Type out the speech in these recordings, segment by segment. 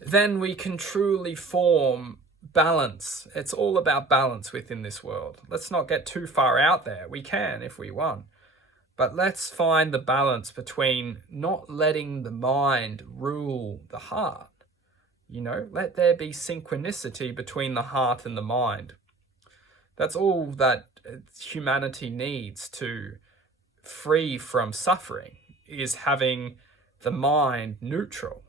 then we can truly form balance. It's all about balance within this world. Let's not get too far out there. We can if we want. But let's find the balance between not letting the mind rule the heart. Let there be synchronicity between the heart and the mind. That's all that humanity needs to free from suffering, is having the mind neutral.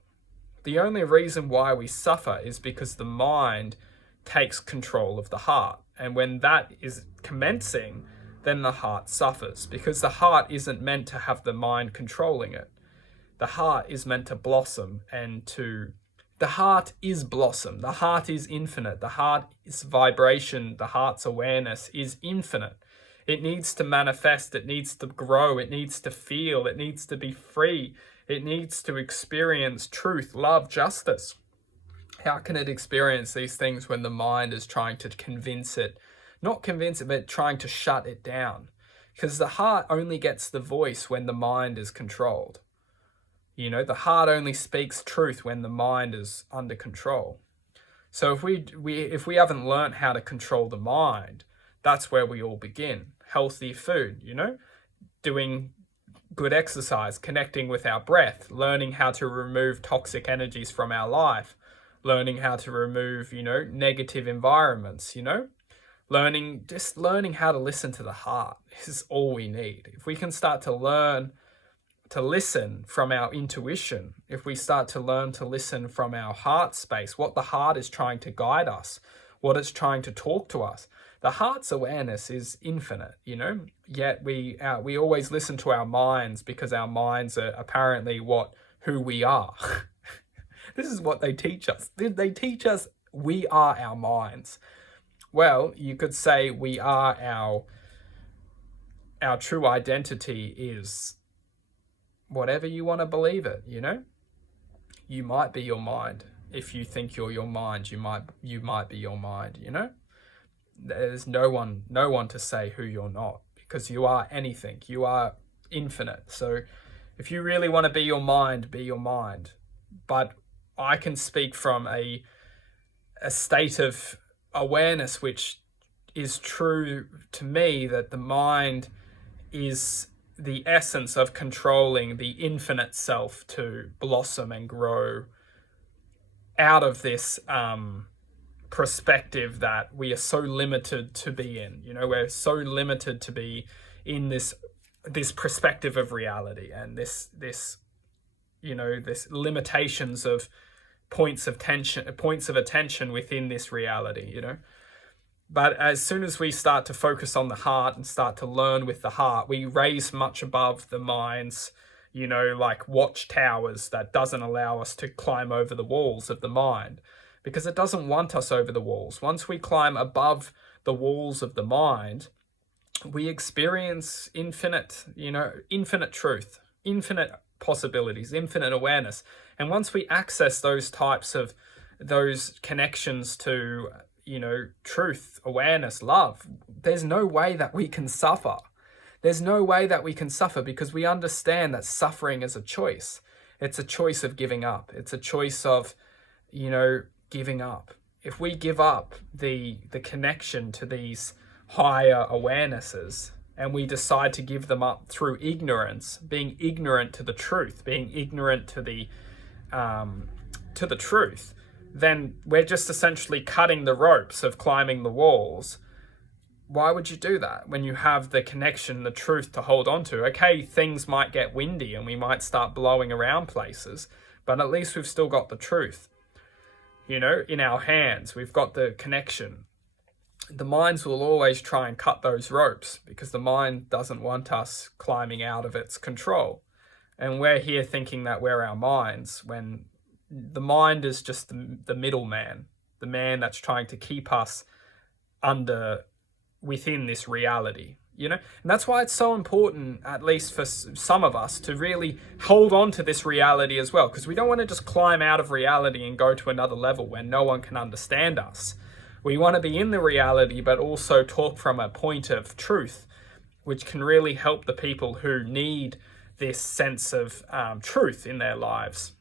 The only reason why we suffer is because the mind takes control of the heart. And when that is commencing, then the heart suffers, because the heart isn't meant to have the mind controlling it. The heart is meant to blossom the heart is blossom. The heart is infinite. The heart's vibration, the heart's awareness is infinite. It needs to manifest. It needs to grow. It needs to feel. It needs to be free. It needs to experience truth, love, justice. How can it experience these things when the mind is trying to convince it? Not convince it, but trying to shut it down. Because the heart only gets the voice when the mind is controlled. The heart only speaks truth when the mind is under control. So if we haven't learned how to control the mind, that's where we all begin. Healthy food, doing good exercise, connecting with our breath, learning how to remove toxic energies from our life, learning how to remove, negative environments, learning how to listen to the heart is all we need. If we can start to learn to listen from our intuition, if we start to learn to listen from our heart space, what the heart is trying to guide us, what it's trying to talk to us. The heart's awareness is infinite, yet we always listen to our minds because our minds are apparently who we are. This is what they teach us. They teach us we are our minds. Well, you could say we are our true identity is whatever you want to believe it, You might be your mind. If you think you're your mind, you might be your mind, There's no one to say who you're not, because you are anything. You are infinite. So if you really want to be your mind, be your mind. But I can speak from a state of awareness which is true to me, that the mind is the essence of controlling the infinite self to blossom and grow out of this perspective that we are so limited to be in. We're so limited to be in this perspective of reality, and this limitations of points of attention within this reality, But as soon as we start to focus on the heart and start to learn with the heart, we raise much above the mind's, like watchtowers that doesn't allow us to climb over the walls of the mind, because it doesn't want us over the walls. Once we climb above the walls of the mind, we experience infinite truth, infinite possibilities, infinite awareness. And once we access those connections to truth, awareness, love, there's no way that we can suffer. There's no way that we can suffer, because we understand that suffering is a choice. It's a choice of giving up. It's a choice of, giving up. If we give up the connection to these higher awarenesses, and we decide to give them up through ignorance, being ignorant to the truth, being ignorant to the truth, then we're just essentially cutting the ropes of climbing the walls. Why would you do that when you have the connection, the truth to hold on to? Okay, things might get windy and we might start blowing around places, but at least we've still got the truth. In our hands, we've got the connection. The minds will always try and cut those ropes, because the mind doesn't want us climbing out of its control. And we're here thinking that we're our minds, when the mind is just the middleman, the man that's trying to keep us within this reality, And that's why it's so important, at least for some of us, to really hold on to this reality as well, because we don't want to just climb out of reality and go to another level where no one can understand us. We want to be in the reality, but also talk from a point of truth, which can really help the people who need this sense of truth in their lives.